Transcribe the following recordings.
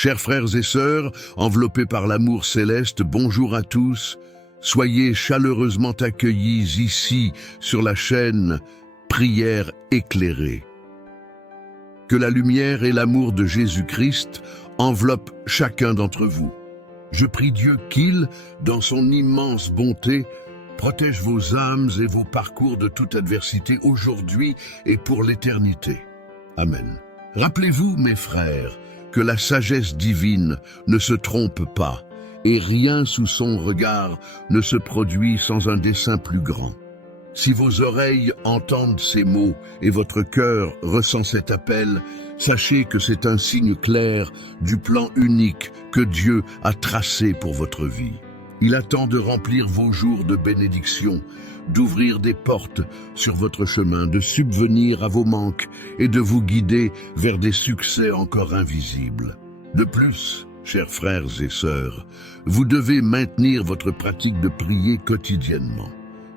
Chers frères et sœurs, enveloppés par l'amour céleste, bonjour à tous. Soyez chaleureusement accueillis ici, sur la chaîne Prière éclairée. Que la lumière et l'amour de Jésus-Christ enveloppent chacun d'entre vous. Je prie Dieu qu'il, dans son immense bonté, protège vos âmes et vos parcours de toute adversité aujourd'hui et pour l'éternité. Amen. Rappelez-vous, mes frères, que la sagesse divine ne se trompe pas, et rien sous son regard ne se produit sans un dessein plus grand. Si vos oreilles entendent ces mots et votre cœur ressent cet appel, sachez que c'est un signe clair du plan unique que Dieu a tracé pour votre vie. Il attend de remplir vos jours de bénédiction, d'ouvrir des portes sur votre chemin, de subvenir à vos manques et de vous guider vers des succès encore invisibles. De plus, chers frères et sœurs, vous devez maintenir votre pratique de prier quotidiennement.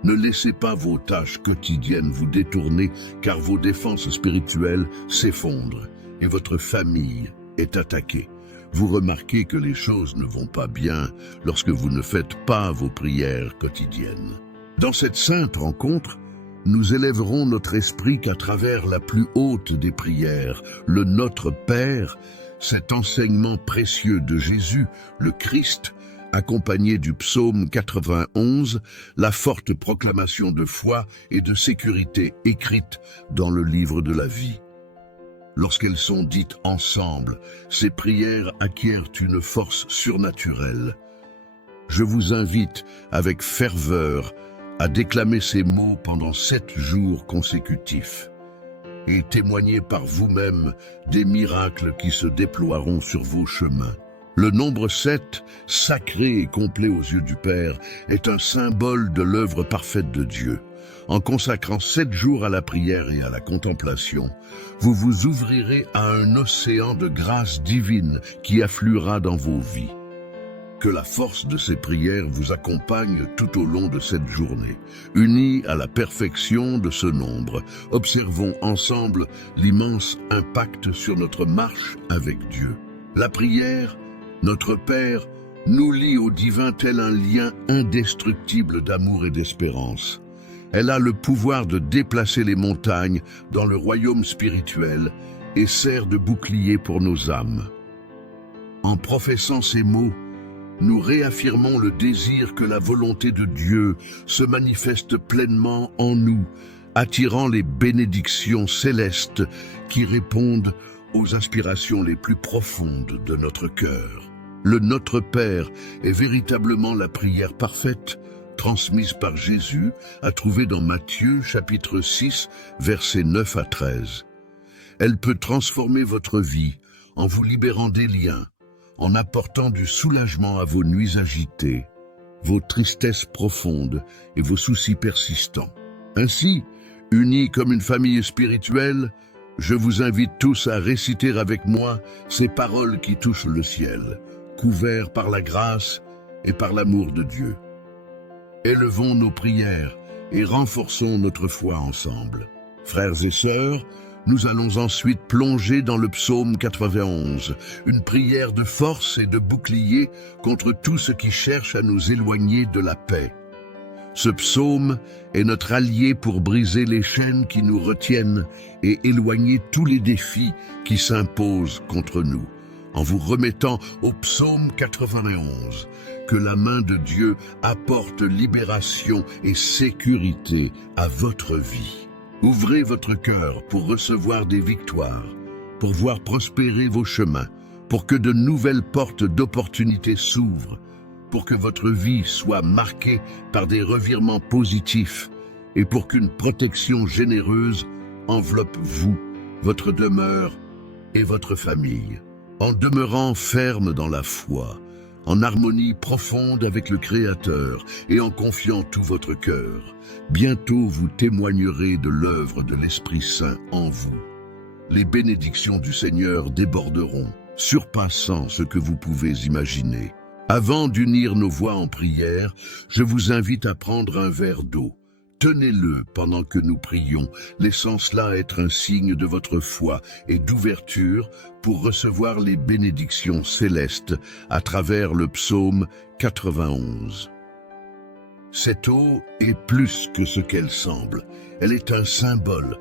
Ne laissez pas vos tâches quotidiennes vous détourner, car vos défenses spirituelles s'effondrent et votre famille est attaquée. Vous remarquez que les choses ne vont pas bien lorsque vous ne faites pas vos prières quotidiennes. Dans cette sainte rencontre, nous élèverons notre esprit qu'à travers la plus haute des prières, le Notre Père, cet enseignement précieux de Jésus, le Christ, accompagné du psaume 91, la forte proclamation de foi et de sécurité écrite dans le livre de la vie. Lorsqu'elles sont dites ensemble, ces prières acquièrent une force surnaturelle. Je vous invite avec ferveur à déclamer ces mots pendant 7 jours consécutifs et témoigner par vous-même des miracles qui se déploieront sur vos chemins. Le nombre 7, sacré et complet aux yeux du Père, est un symbole de l'œuvre parfaite de Dieu. En consacrant 7 jours à la prière et à la contemplation, vous vous ouvrirez à un océan de grâce divine qui affluera dans vos vies. Que la force de ces prières vous accompagne tout au long de cette journée. Unis à la perfection de ce nombre, observons ensemble l'immense impact sur notre marche avec Dieu. La prière, notre Père, nous lie au divin tel un lien indestructible d'amour et d'espérance. Elle a le pouvoir de déplacer les montagnes dans le royaume spirituel et sert de bouclier pour nos âmes. En professant ces mots, nous réaffirmons le désir que la volonté de Dieu se manifeste pleinement en nous, attirant les bénédictions célestes qui répondent aux aspirations les plus profondes de notre cœur. Le Notre Père est véritablement la prière parfaite, transmise par Jésus, à trouver dans Matthieu chapitre 6, versets 9 à 13. Elle peut transformer votre vie en vous libérant des liens, en apportant du soulagement à vos nuits agitées, vos tristesses profondes et vos soucis persistants. Ainsi, unis comme une famille spirituelle, je vous invite tous à réciter avec moi ces paroles qui touchent le ciel, couverts par la grâce et par l'amour de Dieu. Élevons nos prières et renforçons notre foi ensemble. Frères et sœurs, nous allons ensuite plonger dans le psaume 91, une prière de force et de bouclier contre tout ce qui cherche à nous éloigner de la paix. Ce psaume est notre allié pour briser les chaînes qui nous retiennent et éloigner tous les défis qui s'imposent contre nous. En vous remettant au psaume 91, que la main de Dieu apporte libération et sécurité à votre vie. Ouvrez votre cœur pour recevoir des victoires, pour voir prospérer vos chemins, pour que de nouvelles portes d'opportunités s'ouvrent, pour que votre vie soit marquée par des revirements positifs et pour qu'une protection généreuse enveloppe vous, votre demeure et votre famille. En demeurant ferme dans la foi, en harmonie profonde avec le Créateur et en confiant tout votre cœur, bientôt vous témoignerez de l'œuvre de l'Esprit Saint en vous. Les bénédictions du Seigneur déborderont, surpassant ce que vous pouvez imaginer. Avant d'unir nos voix en prière, je vous invite à prendre un verre d'eau, tenez-le pendant que nous prions, laissant cela être un signe de votre foi et d'ouverture pour recevoir les bénédictions célestes à travers le psaume 91. Cette eau est plus que ce qu'elle semble. Elle est un symbole,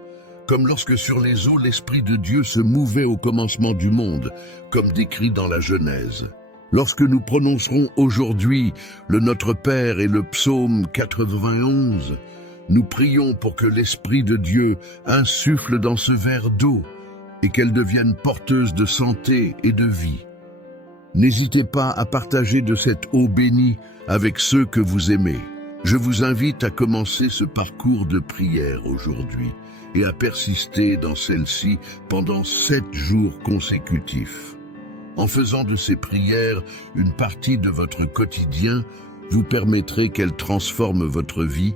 comme lorsque sur les eaux l'Esprit de Dieu se mouvait au commencement du monde, comme décrit dans la Genèse. Lorsque nous prononcerons aujourd'hui le Notre Père et le psaume 91, nous prions pour que l'Esprit de Dieu insuffle dans ce verre d'eau et qu'elle devienne porteuse de santé et de vie. N'hésitez pas à partager de cette eau bénie avec ceux que vous aimez. Je vous invite à commencer ce parcours de prière aujourd'hui et à persister dans celle-ci pendant 7 jours consécutifs. En faisant de ces prières une partie de votre quotidien, vous permettrez qu'elles transforment votre vie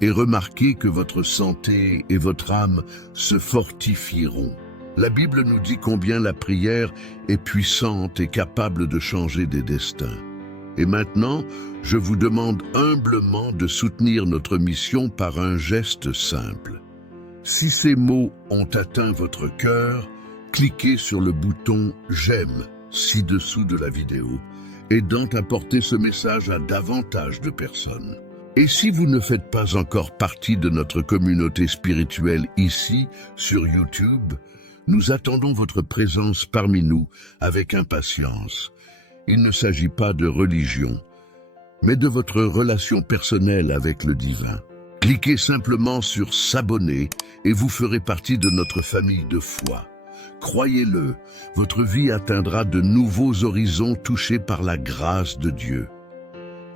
et remarquez que votre santé et votre âme se fortifieront. La Bible nous dit combien la prière est puissante et capable de changer des destins. Et maintenant, je vous demande humblement de soutenir notre mission par un geste simple. Si ces mots ont atteint votre cœur, cliquez sur le bouton « J'aime » ci-dessous de la vidéo, aidant à porter ce message à davantage de personnes. Et si vous ne faites pas encore partie de notre communauté spirituelle ici, sur YouTube, nous attendons votre présence parmi nous avec impatience. Il ne s'agit pas de religion, mais de votre relation personnelle avec le divin. Cliquez simplement sur s'abonner et vous ferez partie de notre famille de foi. Croyez-le, votre vie atteindra de nouveaux horizons touchés par la grâce de Dieu.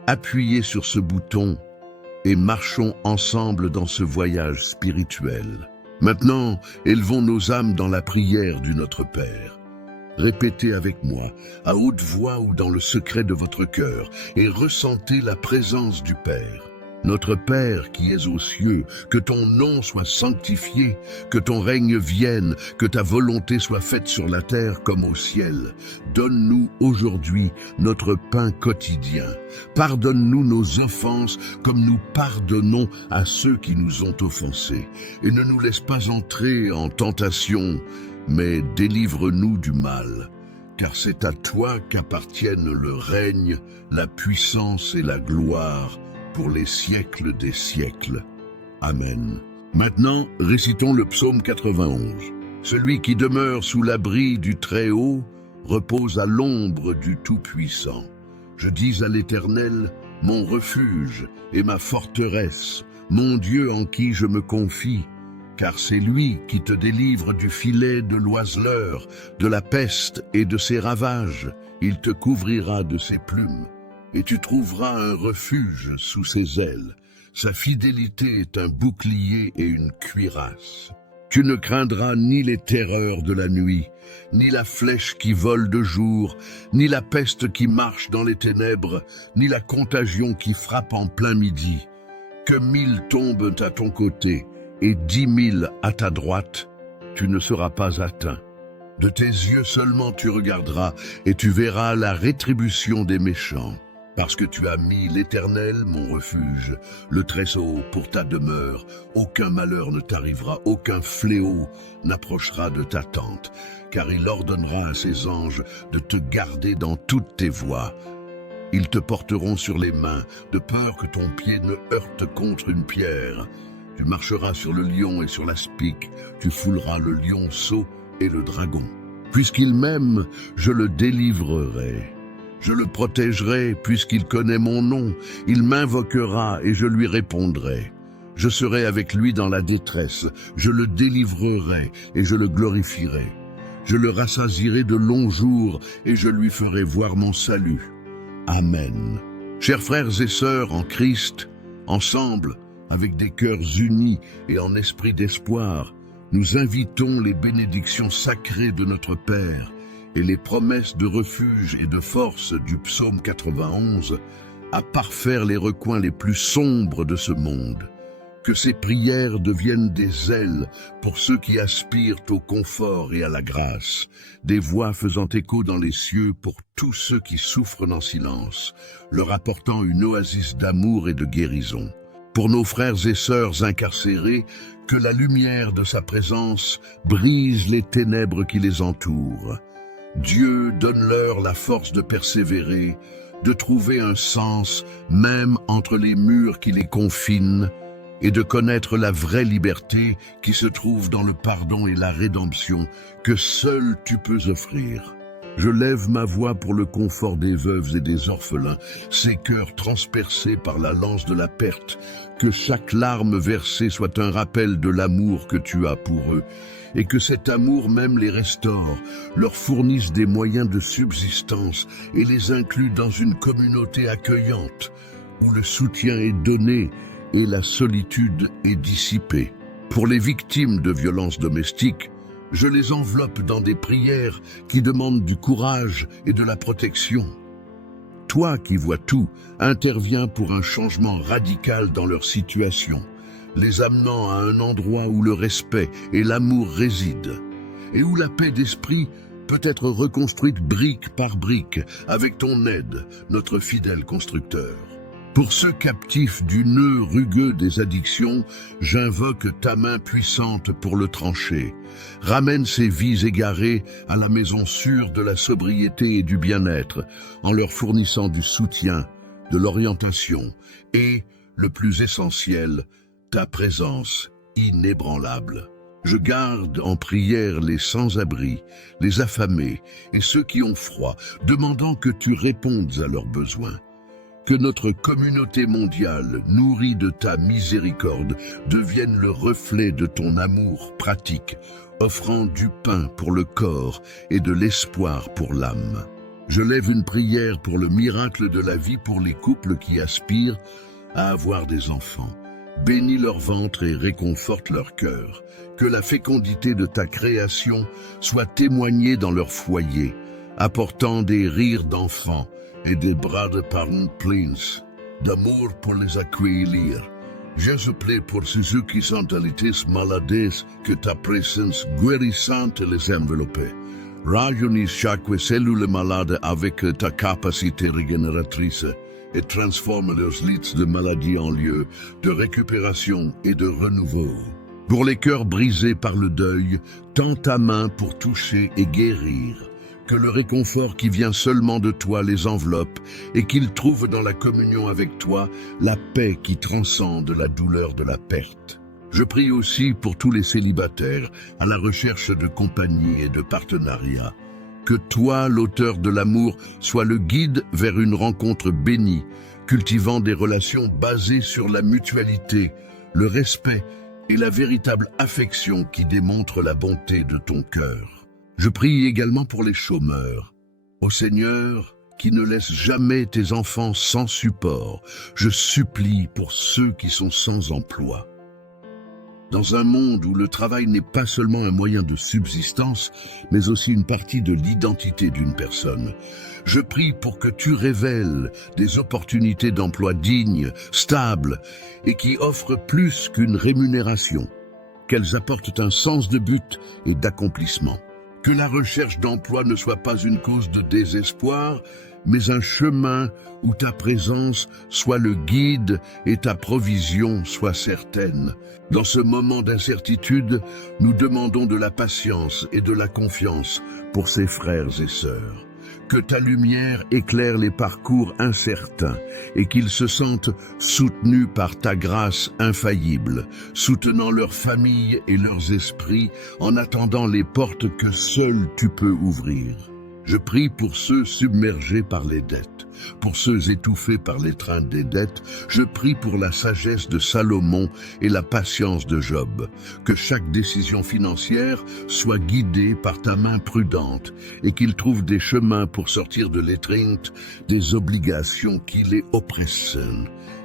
Appuyez sur ce bouton et marchons ensemble dans ce voyage spirituel. Maintenant, élevons nos âmes dans la prière du Notre Père. Répétez avec moi, à haute voix ou dans le secret de votre cœur, et ressentez la présence du Père. Notre Père qui es aux cieux, que ton nom soit sanctifié, que ton règne vienne, que ta volonté soit faite sur la terre comme au ciel. Donne-nous aujourd'hui notre pain quotidien. Pardonne-nous nos offenses comme nous pardonnons à ceux qui nous ont offensés. Et ne nous laisse pas entrer en tentation, mais délivre-nous du mal. Car c'est à toi qu'appartiennent le règne, la puissance et la gloire, pour les siècles des siècles. Amen. Maintenant, récitons le psaume 91. Celui qui demeure sous l'abri du Très-Haut repose à l'ombre du Tout-Puissant. Je dis à l'Éternel, mon refuge et ma forteresse, mon Dieu en qui je me confie, car c'est lui qui te délivre du filet de l'oiseleur, de la peste et de ses ravages. Il te couvrira de ses plumes. Et tu trouveras un refuge sous ses ailes. Sa fidélité est un bouclier et une cuirasse. Tu ne craindras ni les terreurs de la nuit, ni la flèche qui vole de jour, ni la peste qui marche dans les ténèbres, ni la contagion qui frappe en plein midi. Que 1000 tombent à ton côté et 10 000 à ta droite, tu ne seras pas atteint. De tes yeux seulement tu regarderas et tu verras la rétribution des méchants. Parce que tu as mis l'Éternel, mon refuge, le Très-Haut pour ta demeure, aucun malheur ne t'arrivera, aucun fléau n'approchera de ta tente, car il ordonnera à ses anges de te garder dans toutes tes voies. Ils te porteront sur les mains, de peur que ton pied ne heurte contre une pierre. Tu marcheras sur le lion et sur l'aspic, tu fouleras le lionceau et le dragon. Puisqu'il m'aime, je le délivrerai. Je le protégerai puisqu'il connaît mon nom. Il m'invoquera et je lui répondrai. Je serai avec lui dans la détresse. Je le délivrerai et je le glorifierai. Je le rassasierai de longs jours et je lui ferai voir mon salut. Amen. Chers frères et sœurs en Christ, ensemble, avec des cœurs unis et en esprit d'espoir, nous invitons les bénédictions sacrées de notre Père et les promesses de refuge et de force du psaume 91 à parfaire les recoins les plus sombres de ce monde. Que ces prières deviennent des ailes pour ceux qui aspirent au confort et à la grâce, des voix faisant écho dans les cieux pour tous ceux qui souffrent en silence, leur apportant une oasis d'amour et de guérison. Pour nos frères et sœurs incarcérés, que la lumière de sa présence brise les ténèbres qui les entourent. Dieu donne-leur la force de persévérer, de trouver un sens même entre les murs qui les confinent et de connaître la vraie liberté qui se trouve dans le pardon et la rédemption que seul tu peux offrir. Je lève ma voix pour le confort des veuves et des orphelins, ces cœurs transpercés par la lance de la perte, que chaque larme versée soit un rappel de l'amour que tu as pour eux, et que cet amour même les restaure, leur fournisse des moyens de subsistance et les inclut dans une communauté accueillante, où le soutien est donné et la solitude est dissipée. Pour les victimes de violences domestiques, je les enveloppe dans des prières qui demandent du courage et de la protection. Toi qui vois tout, interviens pour un changement radical dans leur situation, les amenant à un endroit où le respect et l'amour résident, et où la paix d'esprit peut être reconstruite brique par brique avec ton aide, notre fidèle constructeur. Pour ceux captifs du nœud rugueux des addictions, j'invoque ta main puissante pour le trancher. Ramène ces vies égarées à la maison sûre de la sobriété et du bien-être, en leur fournissant du soutien, de l'orientation et, le plus essentiel, ta présence inébranlable. Je garde en prière les sans-abri, les affamés et ceux qui ont froid, demandant que tu répondes à leurs besoins. Que notre communauté mondiale, nourrie de ta miséricorde, devienne le reflet de ton amour pratique, offrant du pain pour le corps et de l'espoir pour l'âme. Je lève une prière pour le miracle de la vie pour les couples qui aspirent à avoir des enfants. Bénis leur ventre et réconforte leur cœur. Que la fécondité de ta création soit témoignée dans leur foyer, apportant des rires d'enfants et des bras de parents pleins d'amour pour les accueillir. Je supplie pour ceux qui sont malades que ta présence guérissante les enveloppe. Rajeunis chaque cellule malade avec ta capacité régénératrice et transforme leurs lits de maladie en lieu de récupération et de renouveau. Pour les cœurs brisés par le deuil, tends ta main pour toucher et guérir. Que le réconfort qui vient seulement de toi les enveloppe et qu'ils trouvent dans la communion avec toi la paix qui transcende la douleur de la perte. Je prie aussi pour tous les célibataires à la recherche de compagnie et de partenariat. Que toi, l'auteur de l'amour, sois le guide vers une rencontre bénie, cultivant des relations basées sur la mutualité, le respect et la véritable affection qui démontrent la bonté de ton cœur. Je prie également pour les chômeurs. Ô Seigneur, qui ne laisse jamais tes enfants sans support, je supplie pour ceux qui sont sans emploi. Dans un monde où le travail n'est pas seulement un moyen de subsistance, mais aussi une partie de l'identité d'une personne, je prie pour que tu révèles des opportunités d'emploi dignes, stables et qui offrent plus qu'une rémunération, qu'elles apportent un sens de but et d'accomplissement. Que la recherche d'emploi ne soit pas une cause de désespoir, mais un chemin où ta présence soit le guide et ta provision soit certaine. Dans ce moment d'incertitude, nous demandons de la patience et de la confiance pour ces frères et sœurs. Que ta lumière éclaire les parcours incertains et qu'ils se sentent soutenus par ta grâce infaillible, soutenant leurs familles et leurs esprits en attendant les portes que seul tu peux ouvrir. Je prie pour ceux submergés par les dettes, pour ceux étouffés par l'étreinte des dettes. Je prie pour la sagesse de Salomon et la patience de Job. Que chaque décision financière soit guidée par ta main prudente et qu'ils trouvent des chemins pour sortir de l'étreinte des obligations qui les oppressent.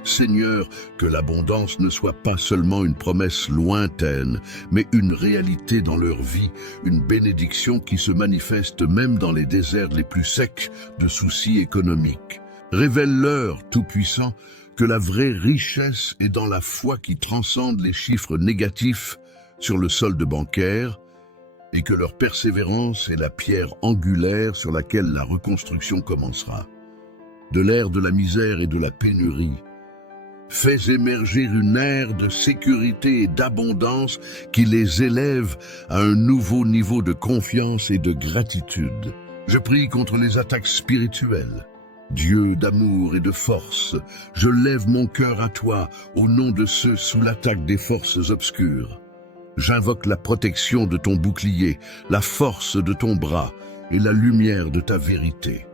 Seigneur, que l'abondance ne soit pas seulement une promesse lointaine, mais une réalité dans leur vie, une bénédiction qui se manifeste même dans les déserts les plus secs de soucis économiques. Révèle-leur, Tout-Puissant, que la vraie richesse est dans la foi qui transcende les chiffres négatifs sur le solde bancaire, et que leur persévérance est la pierre angulaire sur laquelle la reconstruction commencera. De l'ère de la misère et de la pénurie, Fais émerger une ère de sécurité et d'abondance qui les élève à un nouveau niveau de confiance et de gratitude. Je prie contre les attaques spirituelles. Dieu d'amour et de force, je lève mon cœur à toi au nom de ceux sous l'attaque des forces obscures. J'invoque la protection de ton bouclier, la force de ton bras et la lumière de ta vérité.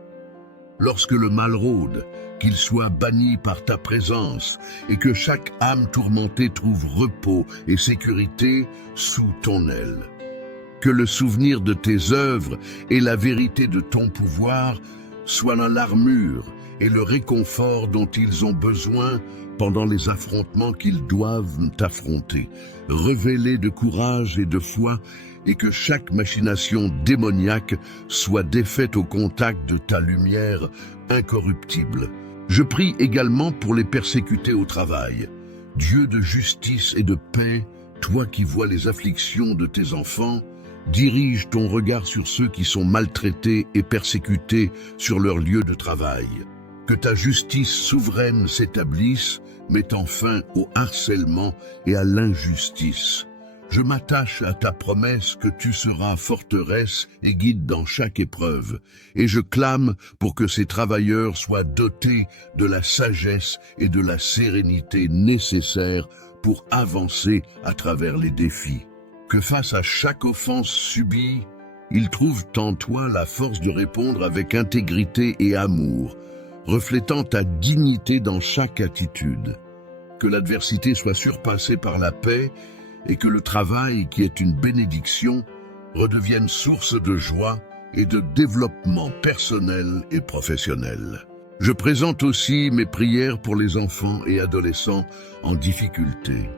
Lorsque le mal rôde, qu'il soit banni par ta présence et que chaque âme tourmentée trouve repos et sécurité sous ton aile. Que le souvenir de tes œuvres et la vérité de ton pouvoir soient dans l'armure et le réconfort dont ils ont besoin pendant les affrontements qu'ils doivent affronter. Révélés de courage et de foi, et que chaque machination démoniaque soit défaite au contact de ta lumière incorruptible. Je prie également pour les persécutés au travail. Dieu de justice et de paix, toi qui vois les afflictions de tes enfants, dirige ton regard sur ceux qui sont maltraités et persécutés sur leur lieu de travail. Que ta justice souveraine s'établisse, mettant fin au harcèlement et à l'injustice. Je m'attache à ta promesse que tu seras forteresse et guide dans chaque épreuve, et je clame pour que ces travailleurs soient dotés de la sagesse et de la sérénité nécessaires pour avancer à travers les défis. Que face à chaque offense subie, ils trouvent en toi la force de répondre avec intégrité et amour, reflétant ta dignité dans chaque attitude. Que l'adversité soit surpassée par la paix et que le travail, qui est une bénédiction, redevienne source de joie et de développement personnel et professionnel. Je présente aussi mes prières pour les enfants et adolescents en difficulté.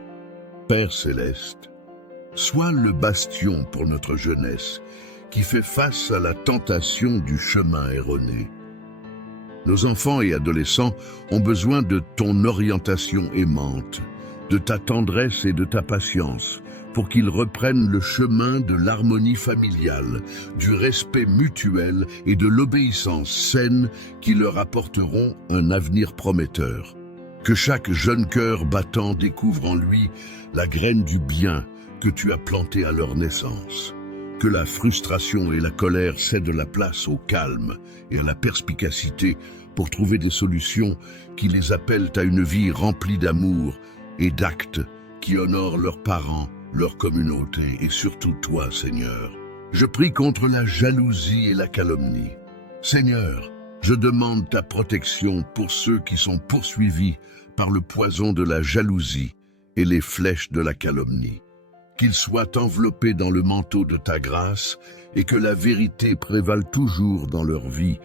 Père céleste, sois le bastion pour notre jeunesse qui fait face à la tentation du chemin erroné. Nos enfants et adolescents ont besoin de ton orientation aimante, de ta tendresse et de ta patience, pour qu'ils reprennent le chemin de l'harmonie familiale, du respect mutuel et de l'obéissance saine qui leur apporteront un avenir prometteur. Que chaque jeune cœur battant découvre en lui la graine du bien que tu as plantée à leur naissance. Que la frustration et la colère cèdent la place au calme et à la perspicacité pour trouver des solutions qui les appellent à une vie remplie d'amour et d'actes qui honorent leurs parents, leur communauté et surtout toi, Seigneur. Je prie contre la jalousie et la calomnie. Seigneur, je demande ta protection pour ceux qui sont poursuivis par le poison de la jalousie et les flèches de la calomnie. Qu'ils soient enveloppés dans le manteau de ta grâce et que la vérité prévale toujours dans leur vie,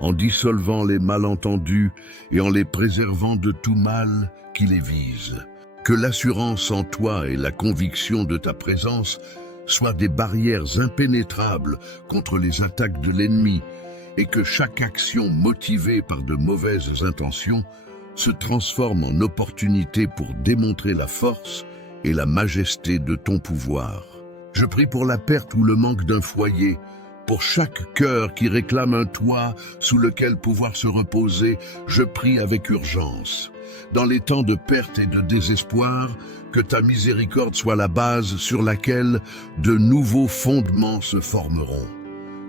en dissolvant les malentendus et en les préservant de tout mal qui les vise. Que l'assurance en toi et la conviction de ta présence soient des barrières impénétrables contre les attaques de l'ennemi et que chaque action motivée par de mauvaises intentions se transforme en opportunité pour démontrer la force et la majesté de ton pouvoir. Je prie pour la perte ou le manque d'un foyer, pour chaque cœur qui réclame un toit sous lequel pouvoir se reposer, je prie avec urgence. Dans les temps de perte et de désespoir, que ta miséricorde soit la base sur laquelle de nouveaux fondements se formeront.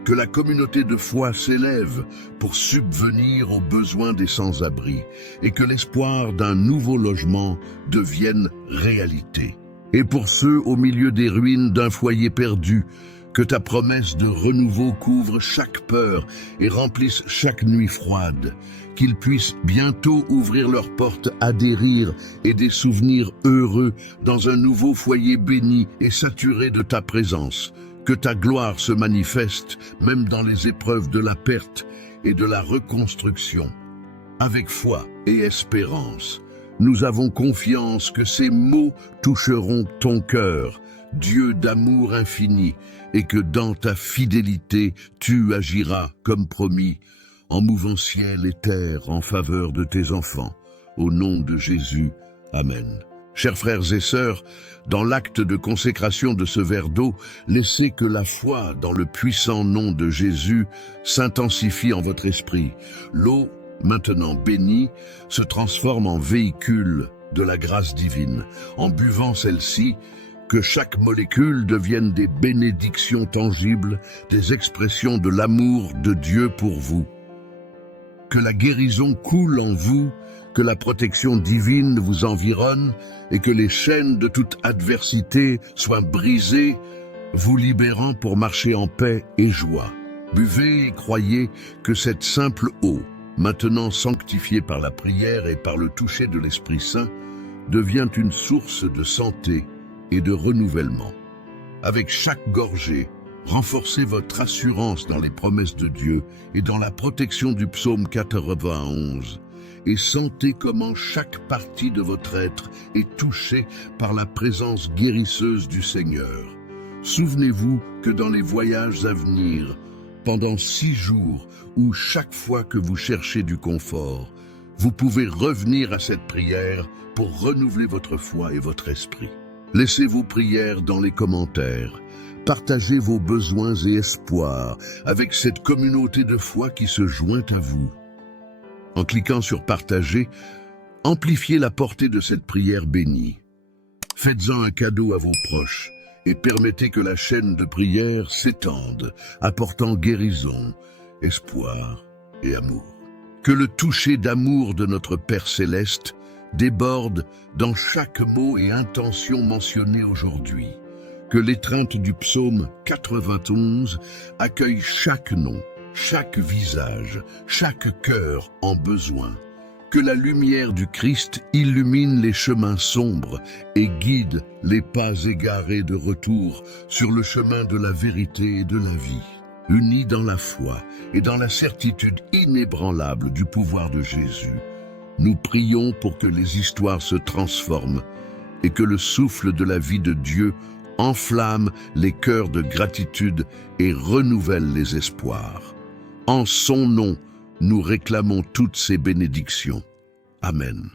Que la communauté de foi s'élève pour subvenir aux besoins des sans-abri et que l'espoir d'un nouveau logement devienne réalité. Et pour ceux au milieu des ruines d'un foyer perdu, que ta promesse de renouveau couvre chaque peur et remplisse chaque nuit froide, qu'ils puissent bientôt ouvrir leurs portes à des rires et des souvenirs heureux dans un nouveau foyer béni et saturé de ta présence. Que ta gloire se manifeste même dans les épreuves de la perte et de la reconstruction. Avec foi et espérance, nous avons confiance que ces mots toucheront ton cœur, Dieu d'amour infini, et que dans ta fidélité, tu agiras comme promis, en mouvant ciel et terre en faveur de tes enfants. Au nom de Jésus, Amen. Chers frères et sœurs, dans l'acte de consécration de ce verre d'eau, laissez que la foi dans le puissant nom de Jésus s'intensifie en votre esprit. L'eau maintenant bénie, se transforme en véhicule de la grâce divine. En buvant celle-ci, que chaque molécule devienne des bénédictions tangibles, des expressions de l'amour de Dieu pour vous. Que la guérison coule en vous, que la protection divine vous environne et que les chaînes de toute adversité soient brisées, vous libérant pour marcher en paix et joie. Buvez et croyez que cette simple eau, maintenant sanctifiée par la prière et par le toucher de l'Esprit Saint, devient une source de santé et de renouvellement. Avec chaque gorgée, renforcez votre assurance dans les promesses de Dieu et dans la protection du psaume 91, et sentez comment chaque partie de votre être est touchée par la présence guérisseuse du Seigneur. Souvenez-vous que dans les voyages à venir, pendant 6 jours, où chaque fois que vous cherchez du confort, vous pouvez revenir à cette prière pour renouveler votre foi et votre esprit. Laissez vos prières dans les commentaires. Partagez vos besoins et espoirs avec cette communauté de foi qui se joint à vous. En cliquant sur Partager, amplifiez la portée de cette prière bénie. Faites-en un cadeau à vos proches et permettez que la chaîne de prière s'étende, apportant guérison, espoir et amour. Que le toucher d'amour de notre Père Céleste déborde dans chaque mot et intention mentionnée aujourd'hui. Que l'étreinte du psaume 91 accueille chaque nom, chaque visage, chaque cœur en besoin. Que la lumière du Christ illumine les chemins sombres et guide les pas égarés de retour sur le chemin de la vérité et de la vie. Unis dans la foi et dans la certitude inébranlable du pouvoir de Jésus, nous prions pour que les histoires se transforment et que le souffle de la vie de Dieu enflamme les cœurs de gratitude et renouvelle les espoirs. En son nom, nous réclamons toutes ces bénédictions. Amen.